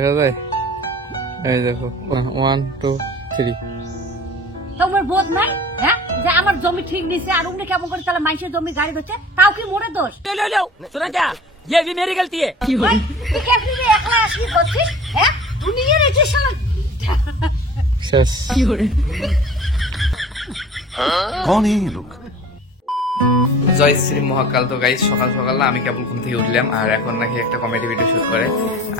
দেখা যায় এই দেখো 1 2 3 তোমার বোধ নাই হ্যাঁ যে আমার জমি ঠিক নিছে আর উনি কেমন করে তাহলে মানুষের জমি গাড়ি ধরছে তাও কি মোরে দোষ लो सुना क्या ये भी मेरी गलती है ভাই, তুই কেমনি রে একলা আসি ধরছিস হ্যাঁ দুনিয়া রেছে শালা শেষ कौन है ये लोग? জয় শ্রী মহাকাল। তো গাইস সকাল সকাল না আমি কেবল ঘুম থেকে উঠলাম আর এখন নাকি একটা কমেডি ভিডিও শুট করে।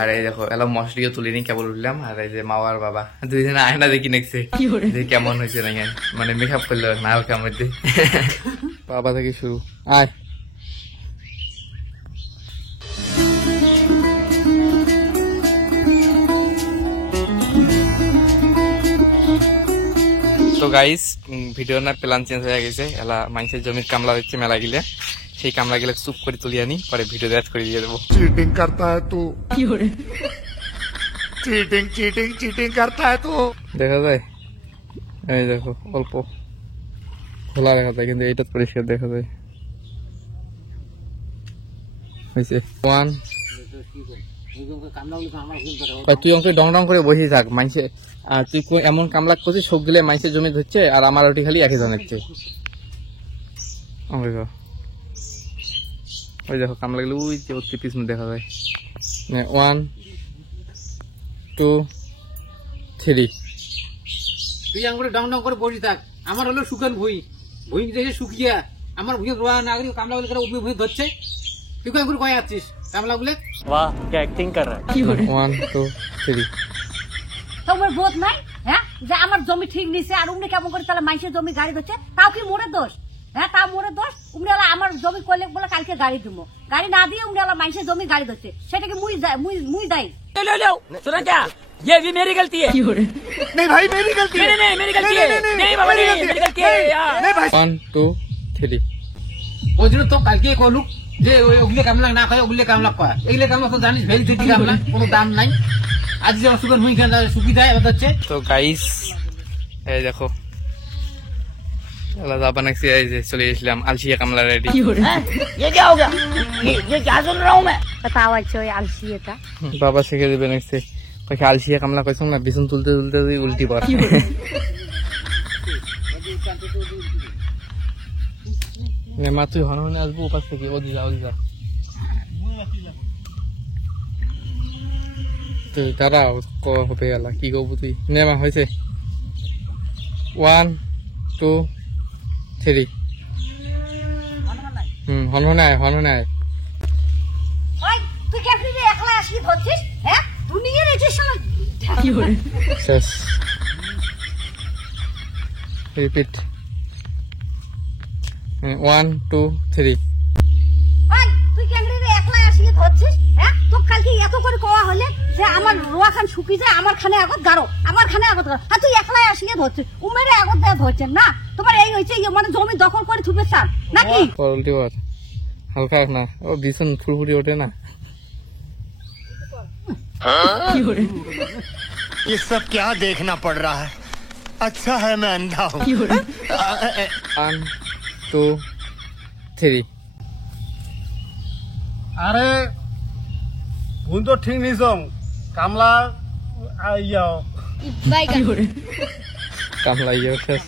আর এই দেখো এলাম মশরিও তুলিনি, কেবল উঠলাম। আর এই যে মা আর বাবা দুইজনে আয়না দেখি নেছে যে কেমন হয়েছে না মানে মেকআপ করলো না হালকার মধ্যে। বাবা থেকে শুরু আয়। তো গাইস ভিডিও না প্ল্যান চেঞ্জ হয়ে গেছে। এলা মানুষের জমির কামলা দিচ্ছে মেলা গিলে, সেই কামলা গিলে চুপ করে তুলি আনি পরে ভিডিও অ্যাড করে দিয়ে দেবো। चीटिंग करता है तू, चीटिंग चीटिंग चीटिंग करता है तू। দেখা যায় এই দেখো অল্প খোলা দেখা যায় কিন্তু এইটা পরিষ্কার দেখা যায়। হয়েছে 1 তুই অঙ্কে ডং ডং করে বসে থাক মাইসে। আর তুই এমন কামলা করছিস সব গেলে মাইসের জমি ধরছে আর আমার ওটি খালি একই জানাচ্ছে। ওই দেখো কামলা গেলে ওই যে অতি পিছনে দেখা যায়। 1 2 3 তুই আঙুলে ডং ডং করে বসে থাক। আমার হলো শুকান ভুই ভুই দেখে শুকিয়া আমার ভুঁয়ে রোয়া না গেলে কামলা গুলো করে ভুঁয়ে ধরছে। তুই কয় করে কয়ে যাচ্ছিস কামলা গুলো? वाह क्या एक्टिंग कर रहा है 1 2 3 তোমার বোধ নাই হ্যাঁ যে আমার জমি ঠিক নিছে আর উনি কেমন করে তাহলে মানুষের জমি গাড়ি ধরছে তাও কি মোরে দোষ হ্যাঁ তাও মোরে দোষ। উনি আমার জমি করলে বলে কালকে গাড়ি দেবো, গাড়ি না দিয়ে উনি মানুষের জমি গাড়ি ধরছে সেটাকে মুই দায়ী। लो सुना क्या ये भी मेरी गलती है नहीं भाई मेरी गलती है, नहीं मेरी गलती है नहीं बाबा नहीं मेरी गलती है यार 1 2 3 ওই জন্য তো কালকে কলুক যে ওগুলো কামলা না খায় ওগুলো কামলা কয়। এগুলো কামলা তো জানিস ভেরি থেকে কামলা কোনো দাম নাই। আজ যেমন শুকান ভুঁই শুকি দেয় এবার হচ্ছে। তো গাইস এই দেখো এলা যাবা নাকি এই যে চলে এসলাম আলসিয়া কামলা রেডি। ये क्या हो गया ये क्या सुन रहा हूँ मैं তাও আছে ওই আলসি এটা বাবা শিখে দেবে নাকি কইছে আলসিয়া কামলা কইছ না বিছুন তুলতে তুলতে তুই উল্টি পড়। নে মা তুই হন হন আসবো উপাস থেকে ওদি যা তুই দাঁড়াও ক হবে এলা কি করবো তুই নে মা হয়েছে 1 2 3 হন হন আয় ওই তুই কেমনি রে একলা আসি ধরছিস হ্যাঁ দুনিয়া রেছে শালা শেষ রিপিট 1 2 3 ওই তুই কেমনি রে একলা আসি ধরছিস হ্যাঁ তো কালকে এত করে কোয়া হলে যে আমার রোয়া খান শুকি যায় আমার খানে আগত গাড়ো আমার খানে আগত গাড়ো আর তুই একলাই আসিয়ে ধরছিস উমেরে আগত দেয়া ধরছেন না তোমার এই হয়েছে মানে জমি দখল করে থুবে চান নাকি উল্টি পড় হালকা না ও বিছুন ফুরফুরি ওঠে না। ये सब क्या देखना पड़ रहा है? अच्छा है मैं अंधा हूँ। 1 2 3 আরে ভুল তো ঠিক নিছ কামলা ইয়াও কামলা ইয়ে শেষ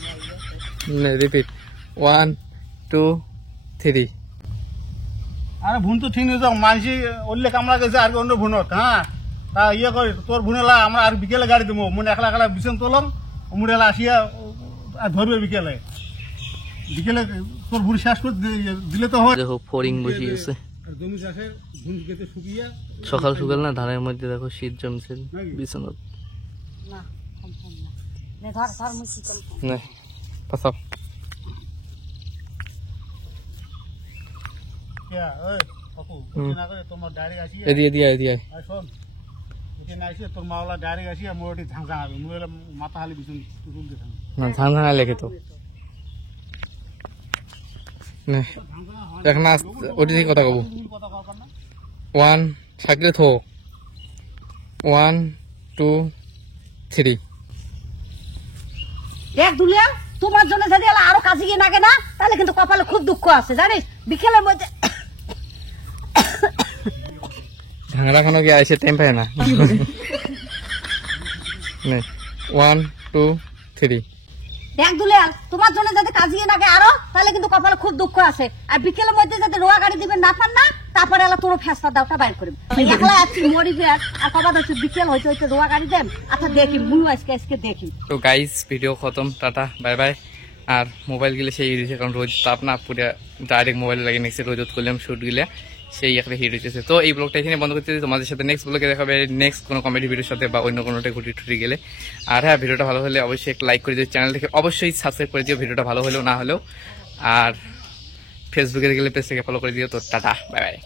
রিপিট 1 2 3 আরে ভুল তো ঠিক নিছ মানসি ওলে কামলা গেছে আর অন্য ভুনত হ্যাঁ তা ইয়ে করি তোর ভুনেলা আমরা আর বিকেলে গাড়ি দেবো মনে একলা একলা বিছন তোলম মুড়েলা আসিয়া ধরবে বিকেলে তোর ভুল শেষ করে দিলে তো হয়। দেখো ফরিং বসিয়েছে জমি চাষের ভুল কেটে শুকিয়ে সকাল সকাল না ধানের মধ্যে দেখো শীত জমছে বিছানাত না সম্পূর্ণ না ধর ধর মুই কি করব না পাসাও কিয়া ওই কাকু না করে তোমার ডাইরেক্ট আসিয়া এদিকে আর শোন এখানে আসিয়া তোর মাওলা ডাইরেক্ট আসিয়া মোটি ঝাংঝাং হবে মুয়েলা মাথা হালি বিছুন তুলতে থাকবে না ঝাঁঝাঙা লেগে তো না এখন ওটি থেকে কথা কব 1 থাকলে থো 1 2 3 দেখ দুলিয়া তোমার জন্য যদি আরো কাজে গিয়ে নাগে না তাহলে কিন্তু কপালে খুব দুঃখ আছে জানিস বিকেলের মধ্যে রাখানো গিয়ে এসে টাইম পায় না 1 2 3 দেখ দুলিয়াল, তোমার জন্য যদি কাজিয়ে লাগে আরো, তাহলে কিন্তু কপালে খুব দুঃখ আছে। আর বিকেলের মধ্যে যদি রোয়া গাড়ি দিবেন না পান না, তারপরে এলা তোর ফেসটা দাওটা বাইর করবে। একলা আছি মরি যে আর কবার হচ্ছে বিকেল হইতে হইতে রোয়া গাড়ি দেন। আচ্ছা দেখি মুই আজকে দেখি। তো গাইস ভিডিও খতম, টাটা বাই বাই। আর মোবাইল গেলে সেই হিট কারণ রোজ তাপ না পুরো ডাইরেক্ট মোবাইল লাগে নেক্সট রোজ করলাম শুট গেলে সেই একটা হিট হইতেছে। তো এই ব্লগটা এখানে বন্ধ করতে তোমাদের সাথে নেক্সট ব্লগে দেখাবে নেক্সট কোনো কমেডি ভিডিওর সাথে বা অন্য কোনোটা ঘুটি টুটি গেলে। আর হ্যাঁ ভিডিওটা ভালো হলে অবশ্যই একটা লাইক করে দিও, চ্যানেলটাকে অবশ্যই সাবস্ক্রাইব করে দিও ভিডিওটা ভালো হলেও না হলেও। আর ফেসবুকে গেলে পেজটাকে ফলো করে দিও। তো টাটা বাই বাই।